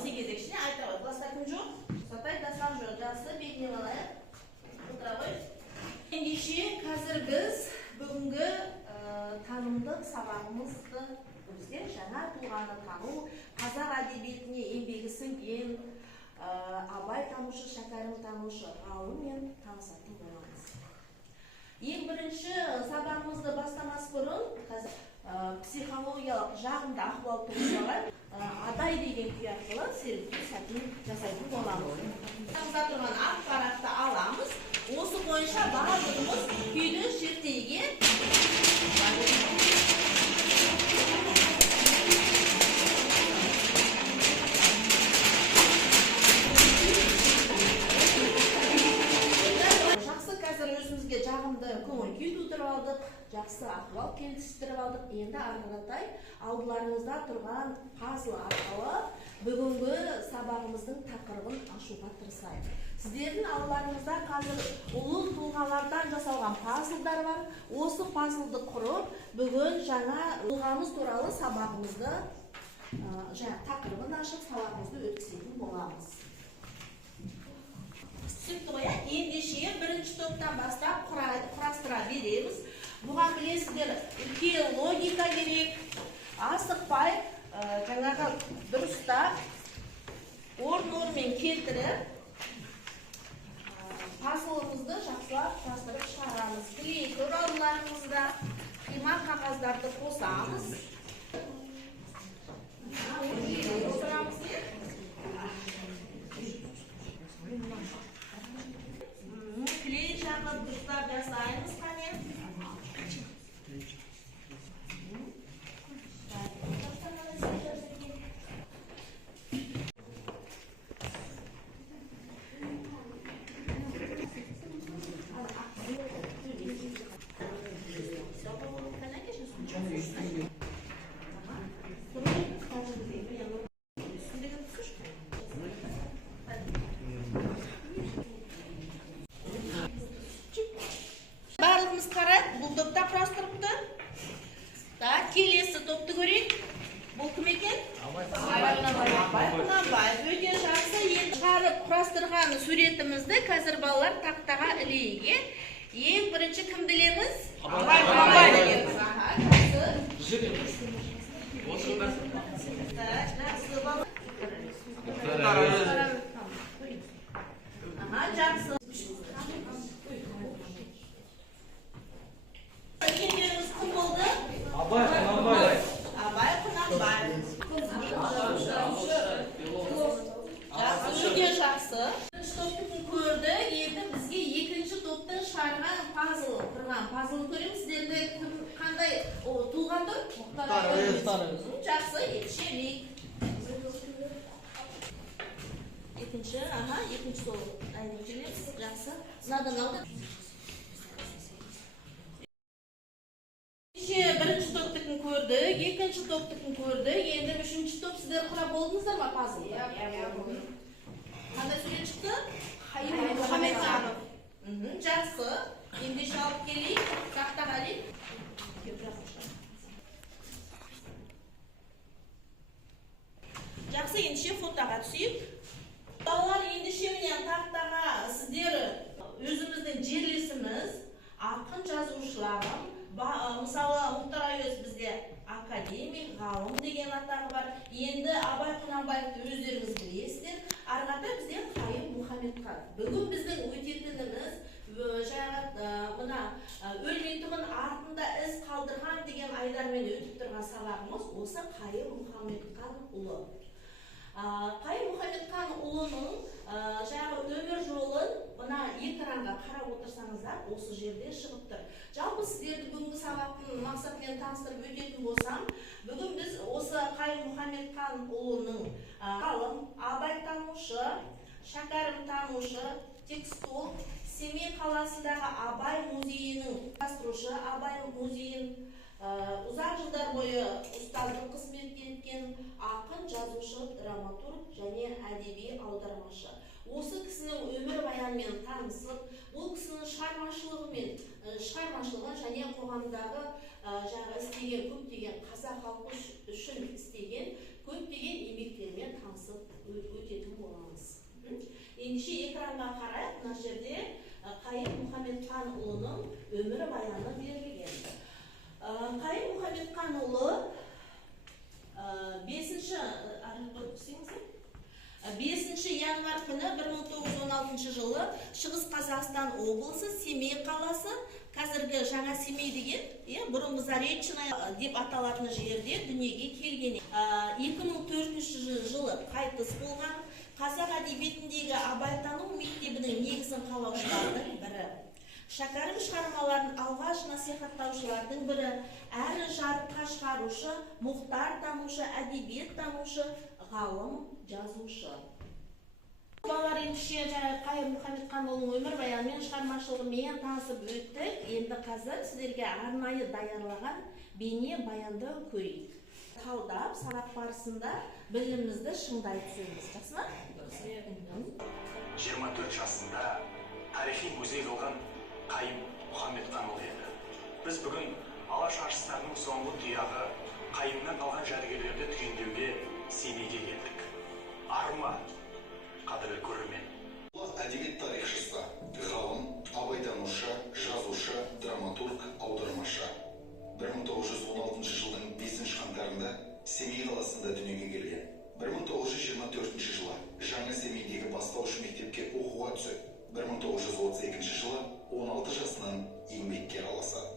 кезекшіне айта қой. Класста кім жоқ? Сатай дастан жоқ. Жақсы, бетіне алайық. Отыра ғой. Ендеше қазір біз бүгінгі танымдық сабағымызды біздер жаңа тұлғаны тану, қазақ әдебиетіне еңбегі сіңген абай танушы, шәкәрім танушы ғалыммен танысатын боламыз. Ең бірінші сабағымызды бастамас бұрын психологиялық жағында ахуал туғызбаған адай деген күй арқылы зерттеу сәтін жасайтын боламыз. Қағазда тұрған ақ парақты аламыз. Осы бойынша барлығымыз күйді шертейге жағымды көңіл күй тудырып алдық, жақсы ахуал келістіріп алдық. Енді арғыратай алдыларыңызда тұрған пазл арқылы бүгінгі сабағымыздың тақырыбын ашуға тырысайық. Сіздердің аулаларыңызда қазір ұлы тұлғалардан жасалған пазлдар бар. Осы пазлды құрып, бүгін жаңа тұлғамыз туралы сабағымызды тақырыбын ашып, сабағымызды өткізетін боламыз. Ендеше бірінші топтан бастап құрастыра береміз. Бұған білесіздер, үлкен логика керек, асықпай, жаңағы дұрыстап, орын-орынмен келтіріп, пазлымызды жақсылап құрастырып шығарамыз. Клейкор ауларымызда қима қағаздарды қосамыз. Клей жағып дұрыстап жасаймыз қане. Келесі топты көрейік. Бұл кім екен? Абай Құнанбаев. Өте жақсы. Енді шығарып құрастырған суретімізді қазір балалар тақтаға ілейге. Ең бірінші кім білеміз? Абай Құнанбаев білеміз. Жақсы. Кендеріңіз кім болды? Абай Құнанбаев. Абай Құнанбаев. Өте жақсы. Бірінші топтың көрді, енді бізге екінші топтың шығарған пазл тұрған пазлын көреміз. Сіздерді қандай тұлған тұр? Жақсы, екшелейік. Екінші сол әйнекшелер. Жақсы. Мынадан алды. Бірінші топтықын көрді, екінші топтықын көрді, енді үшінші топ сіздер құрап болдыңыздар ма пазл? Қандай сурет шықты? Қайым Мұхамедханов. Жақсы. Ендеше алып келейік, тақтаға ілейік. Жақсы, ендеше фотоға түсейік. Балалар, ендеше менен тақтаға сіздер өзіміздің жерлесіміз, ақын жазушыларым, мысалы Мұхтар Әуезов бізде академик, ғалым деген атағы бар. Енді Абай Құнанбаевты өздеріңіз білесіздер. Арғата бізде Қайым Мұхамедханов. Бүгін біздің өтетініміз мына өлмейтұғын артында із қалдырған деген айдармен өтіп тұрған сабағымыз осы Қайым Мұхамедханұлы. Қайым Мұхамедханұлының өмір жолын мына экранға қарап отырсаңыздар, осы жерде шығып тұр. Жалпы сіздерді бүгінгі сабақтың мақсатымен таныстырып өтетін болсам, бүгін біз осы Қайым Мұхамедханұлының ғалым, абай танушы, шәкәрім танушы, текстолог, Семей қаласындағы Абай музейінің басқарушы, Абай музейін ұзақ жылдар бойы ұстаздық қызмет еткен ақын, жазушы, драматург және әдеби аудармашы. Осы кісінің өмір баянымен танысып, бұл кісінің шығармашылығы және қоғамдағы істеген көптеген қазақ халқы үшін істеген көптеген еңбектермен танысып ендеше экранға қарайық. Мына жерде Қайым Мұхамедханұлының өмірі баяны берілген. Қайым Мұхамедханұлы 5 январь күні 1916 жылы Шығыс Қазақстан облысы Семей қаласы, қазіргі жаңа Семей деген, бұрынғы Заречный деп аталатын жерде дүниеге келген. 2004 жылы қайтыс болған. Қазақ әдебиетіндегі абайтану мектебінің негізін қалаушылардың бірі. Шәкәрім шығармаларын алғаш насихаттаушылардың бірі, әрі жарыққа шығарушы, мұхтар танушы, әдебиет танушы, ғалым, жазушы. Балалар ендеше Қайым Мұхамедханұлының өмір баянымен шығармашылығымен танысып өттік. Енді қазір сіздерге арнайы даярлаған бейне баянды көрейік. Талдап, сабақ барысында білімімізді шыңдай түсеміз. Жақсы ма? 24 жасында тарихи музей қылған Қайым Мұхамедханұлы еді. Біз бүгін Алаш арыстарының соңғы тұяғы Қайымнан қалған жәдігерлерді түгендеуге Семейге келдік. Арма, қадірлі көрермен. Әдебиет тарихшысы, ғалым, абайтанушы, жазушы, драматург, аудармашы. 1916 жылдың 5 қаңтарында Семей қаласында дүниеге келген. 1924 жылы жаңа Семейдегі бастауыш мектепке оқуға түсіп, 1932 жылы 16 жасынан еңбекке араласады.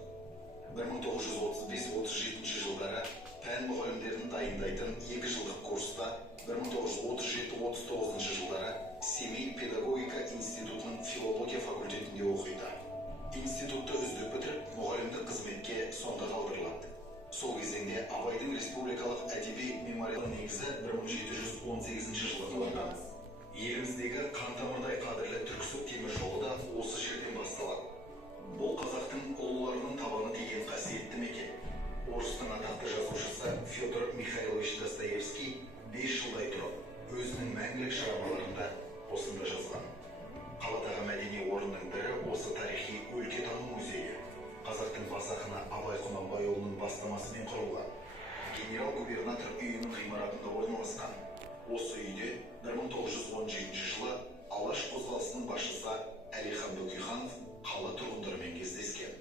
1935-37 жылдары пән мұғалімдерін дайындайтын 2 жылдық курста, 1937-39 жылдары Семей педагогика институтының филология факультетінде оқиды. Институтты үздік бітіріп, мұғалімдік қызметке сонда қалдырылады. Сол кезеңде Абайдың республикалық әдеби мемориалының негізі 1718 жылы қаланған. Еліміздегі қантамырдай қадірлі түрксіб темір жолы да осы жерден басталады. Бұл қазақтың ұлыларының табаны деген қасиетті мекен. Орыстың атақты жазушысы Федор Михайлович Достоевский 5 жылдай тұрып, өзінің мәңгілік шығармаларында осында жазған. Қаладағы мәдени орынның бірі осы тарихи өлкетану музейі. Қазақтың бас ақыны Абай Құнанбайұлының бастамасымен құрылған. Генерал-губернатор үйінің ғимаратында орналасқан. Осы үйде 1917 жылы Алаш қозғалысының басшысы Әлихан Бөкейханов қала тұрғындарымен кездескен.